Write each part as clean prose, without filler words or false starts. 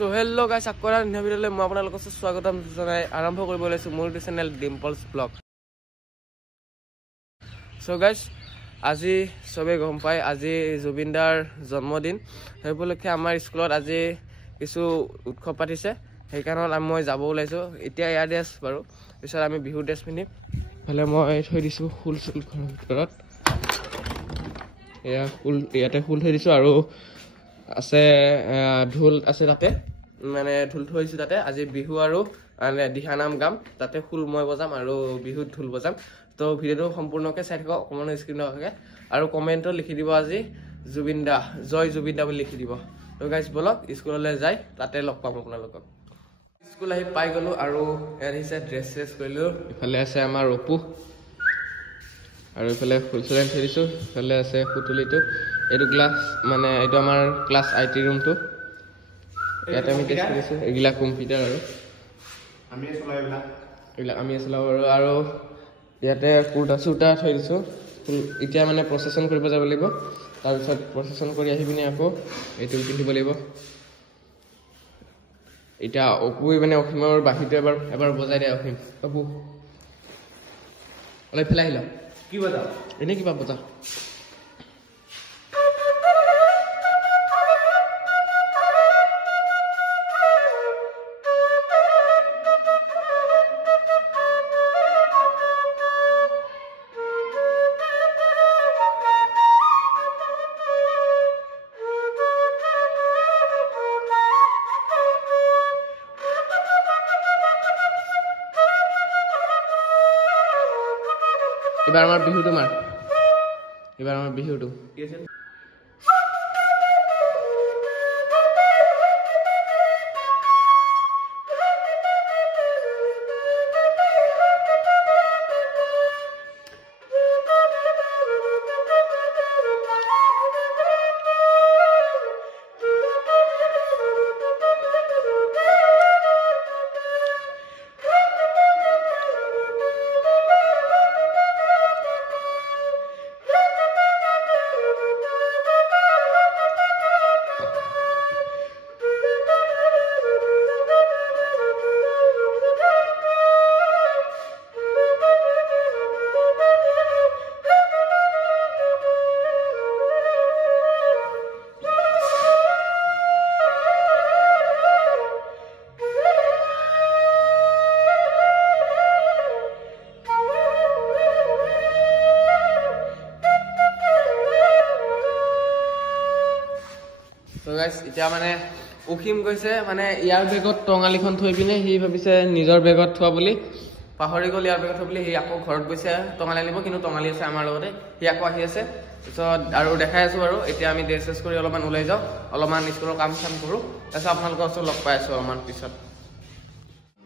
So hello guys, akora new video le মই আপোনালোকক স্বাগতম জনাই আৰম্ভ কৰিব লৈছো মোৰ চেনেল ডিম্পলস ব্লগ। So guys, আজি সবে গম পাই আজি জুবিনদাৰ জন্মদিন সেই উপলক্ষে আমাৰ স্কুলত আজি কিছু উৎসৱ পাতিছে সেই কাৰণত মই যাব ওলাইছো এতিয়া ইয়াৰ ড্ৰেছ বাৰু পিছত আমি বিহু ড্ৰেছ পিন্ধিম ভালে মই থৈ দিছো ফুল ঘৰৰ ভিতৰত এয়া ফুল ইয়াতে ফুল থৈ দিছো আৰু আছে ঢোল আছে তাতে মানে ঢোল থৈছো তাতে আজি বিহু আৰু দিহানাম গাম তাতে ফুল মই বজাম আৰু বিহু ঢোল বজাম তো ভিডিওটো সম্পূৰ্ণকৈ চাই থাকক অকমান স্ক্ৰিন থাকে আৰু কমেন্টত লিখি দিব আজি জুবিনদা জয় জুবিনদা বুলি লিখি দিব তো গাইস বলক স্কুললৈ যাই তাতে লগ পাম আপোনালোকক স্কুল আহি পাই গলো আৰু ইয়াৰ হিচাপে ড্ৰেছ কৰিলো ইফালে আছে আমাৰ ৰপু আৰু ইফালে ফুল চলেন থৈ দিছো ইফালে আছে ফুটুলিটো এইটো গ্লাস মানে এইটো আমাৰ ক্লাছ আইটি ৰুমটো ইয়াতে আমি টেষ্ট কৰিছো এগিলা কম্পিউটাৰ আৰু আমি চলাব আৰু ইয়াতে কুৰ্তা চুৰ্তা থৈ দিছো এতিয়া মানে প্ৰসেছন কৰিব যাব লাগিব তাৰ পিছত প্ৰসেছন কৰি আহি পিনে আকৌ এইটো পিন্ধিব লাগিব এটা অপুই মানে অসীমৰ বাহিৰটো এবাৰ বজাই দিয়া অসীম অপু অলপ ফেলাই আহিলা কি বজা এনে কিবা বজা এবাৰ আমাৰ বিহুটো মাৰ এবাৰ আমাৰ বিহুটো কি আছে So guys, এতিয়া মানে অসীম গৈছে মানে ইয়াৰ বেগত টঙালিখন থৈ পিনে সি ভাবিছে নিজৰ বেগত থোৱা বুলি পাহৰি গ'ল ইয়াৰ বেগত থোৱা বুলি সি আকৌ ঘৰত গৈছে টঙালি আনিব কিন্তু টঙালি আছে আমাৰ লগতে সি আকৌ আহি আছে পিছত আৰু দেখাই আছো বাৰু এতিয়া আমি ড্ৰেছ কৰি অলপমান ওলাই যাওঁ অলপমান স্কুলৰ কাম চাম কৰোঁ তাৰপিছত আপোনালোকৰ ওচৰত লগ পাই আছো অলপমান পিছত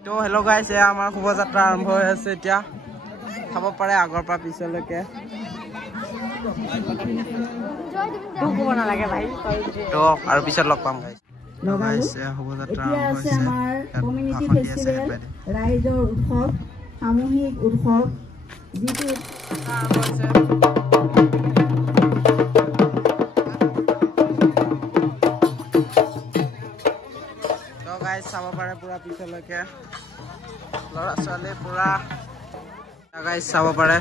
তো হেল্ল' গাইছ এয়া আমাৰ শোভাযাত্ৰা আৰম্ভ হৈ আছে এতিয়া খাব পাৰে আগৰ পৰা পিছলৈকে তো আৰু পিছত লগ পাম গাইছ ৰাইজৰ উৎসৱ সামূহিক উৎসৱ যিটো চাব পাৰে পুৰা পিছলৈকে ল'ৰা ছোৱালী পুৰা গাইছ চাব পাৰে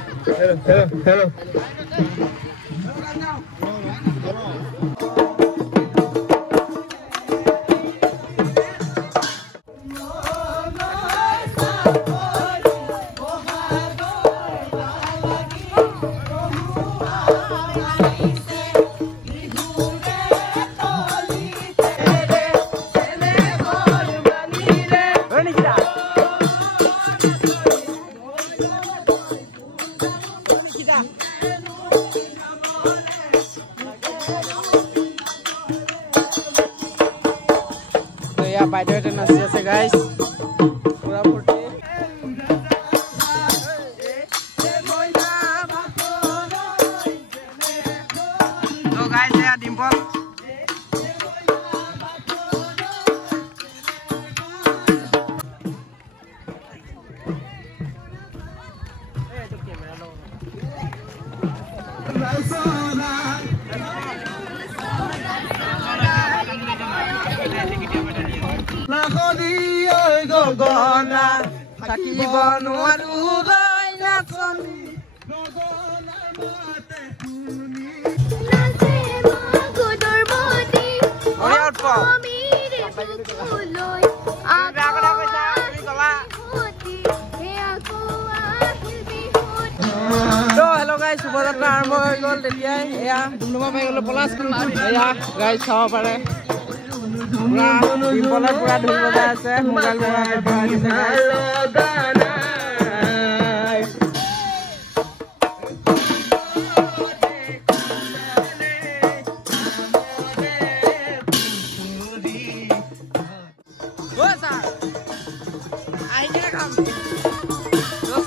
বাইদেউহঁতে নাচি আছে গাইছ পুৰা ফূৰ্তি গাইছ এয়া ডিম্পল নগনা থাকিব নোৱাৰো লৈ নাচনী হেল্ল' গাইজ শুভযাত্ৰা আৰম্ভ হৈ গ'ল তেতিয়াই এয়া ডুমডুমা পাই গ'লো পলাশ এয়া গাইজ চাব পাৰে পুৰা ডিম্পলে পুৰা ঢোল বজাই আছে মোবাইল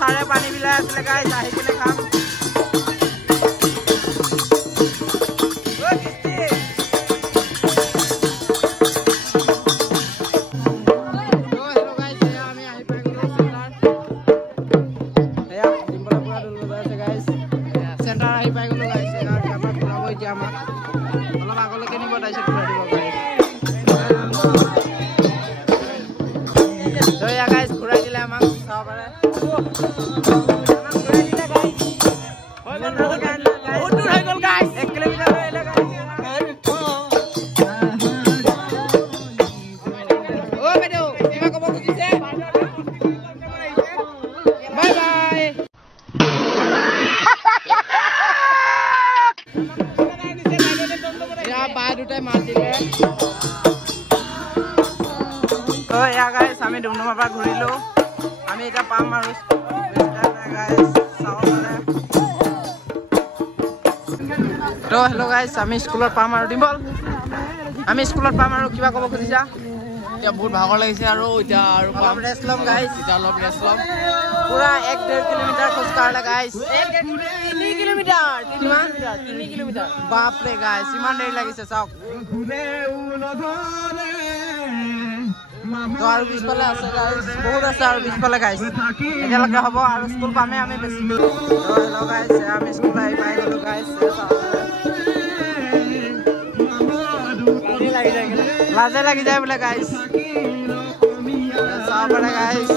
চাৰে পানী বিলাই আছিলে গাইজ আহি কিনে খাম চেণ্টাৰ আহি পাই গ'লো গাইজ ঘূৰাব এতিয়া আমাক অলপ আগলৈকে নিব তাৰপিছত ঘূৰাই দিব গাইজ ঘূৰাই দিলে আমাক চাব পাৰে আমি ডুমডুমাৰ পৰা ঘূৰিলো আমি এতিয়া পাম আৰু তো হেল্ল' গাইজ আমি স্কুলত পাম আৰু ডিম্পল আমি স্কুলত পাম আৰু কিবা ক'ব খুজিছা এতিয়া বহুত ভাগৰ লাগিছে আৰু এতিয়া আৰু অলপ ৰেষ্ট ল'ম গাইজ এতিয়া অলপ ৰেষ্ট ল'ম পুৰা 1-1.5 কিলোমিটাৰ খোজ কাঢ়িলে গাইজ 3 কিলোমিটাৰ 3 কিলোমিটাৰ বাপৰে গাইজ ইমান দেৰি লাগিছে চাওক তো আৰু পিছফালে আছে গাইজ বহুত আছে আৰু পিছফালে গাইজ এতিয়ালৈকে হ'ব আৰু স্কুল পামেই আমি বেছি হেল্ল' গাইজ আমি স্কুল আহি পাই গ'লো গাইজ লাজে লাগি যায় বোলে গাইজ চাব পাৰে গাইজ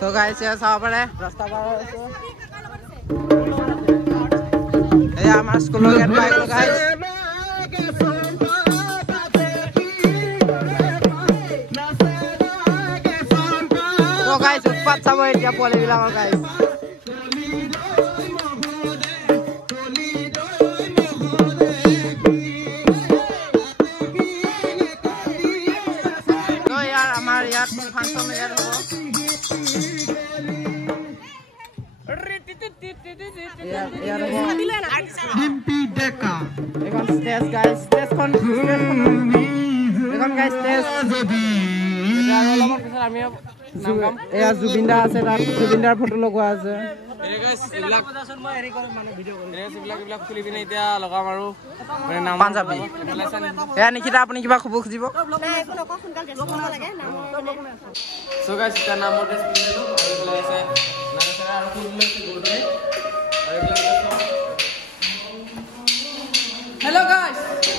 তো গাইজ চাব পাৰে ৰাস্তা পাৰ হৈছে এয়া আমাৰ স্কুলৰ গেট পাই গ'লো গাইজ তো গাইজ উৎপাত চাব এতিয়া পোৱালিবিলাকৰ গাইজ তো আমাৰ ইয়াত ফাংচন ইয়াত হ'ব জুবিনদা আছে তাত জুবিনদাৰ ফটো লগোৱা আছে এয়া নিকিতা আপুনি কিবা ক'ব খুজিব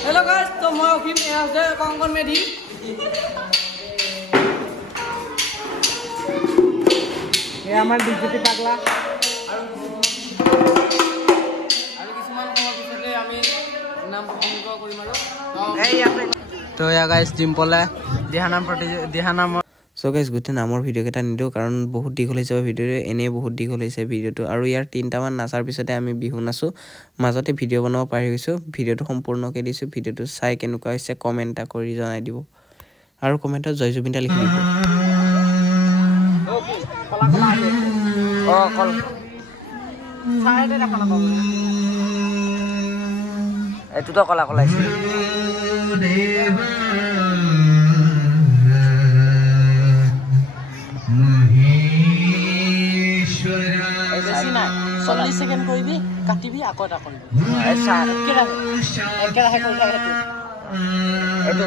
हेलो गाइस तो मैं अफीम यहाँ से कोंकण में थी ये हमारे डिजिटल पागला तो या गाइस डिम्पल दिहानाम सो गाइस गुटे नाমৰ ভিডিও কেটা নিদিও কাৰণ বহুত দীঘল হৈছে ভিডিওটো এনে বহুত দীঘল হৈছে ভিডিওটো আৰু ইয়াৰ 3টা মান নাচাৰ পিছতে আমি বিহু নাচো মাজতে ভিডিও বনাব পাৰি গৈছো ভিডিওটো সম্পূৰ্ণকৈ দিছো ভিডিওটো চাই কেনেকুৱা হৈছে কমেন্ট কৰি জনাই দিব আৰু কমেন্টত জয় জুবিনদা লিখি দিব কল চাইতে দেখা নাপাব এটো কলা কলাইছে চল্লিশ সেকেন্ড কৰিবি কাটিবি আকৌ এটা কৰিবি একেৰাহে কৰি থাকে এইটো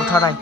উঠা নাই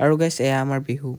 আৰু গাইছ এয়া আমাৰ বিহু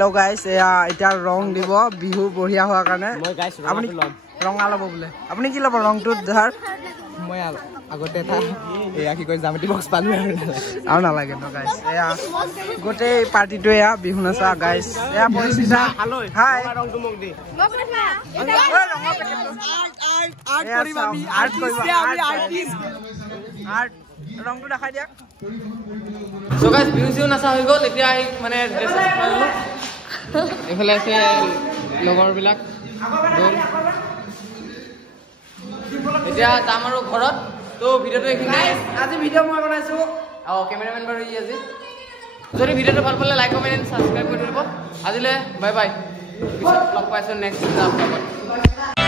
হেল্ল' গাইছ এয়া এতিয়া ৰং দিব বিহু বঢ়িয়া হোৱাৰ কাৰণে মই গাইছ আপুনি ৰঙা ল'ব বোলে আপুনি কি ল'ব ৰংটোত ধাৰ মই আগতে এটা এয়া কি কয় জামেটি বক্স পালো আৰু নালাগে ন গাইছ এয়া গোটেই পাৰ্টিটো এয়া বিহু নাচা গাইছ এয়া পৰিচিতা হাই ৰংটো মোক দি ৰংটো দেখাই দিয়ক So guys, বিহু চিহু নাচা হৈ গ'ল এতিয়া মানে ড্ৰেছ এইফালে আছে লগৰবিলাক এতিয়া যাম আৰু ঘৰত তো ভিডিঅ'টো এইখিনি আজি ভিডিঅ' মই বনাইছোঁ কেমেৰামেন বাৰু ই আজি যদি ভিডিঅ'টো ভাল পালে লাইক কমেণ্ট ছাবস্ক্ৰাইব কৰি দিব আজিলৈ বাই বাই পিছত লগ পাইছোঁ নেক্সট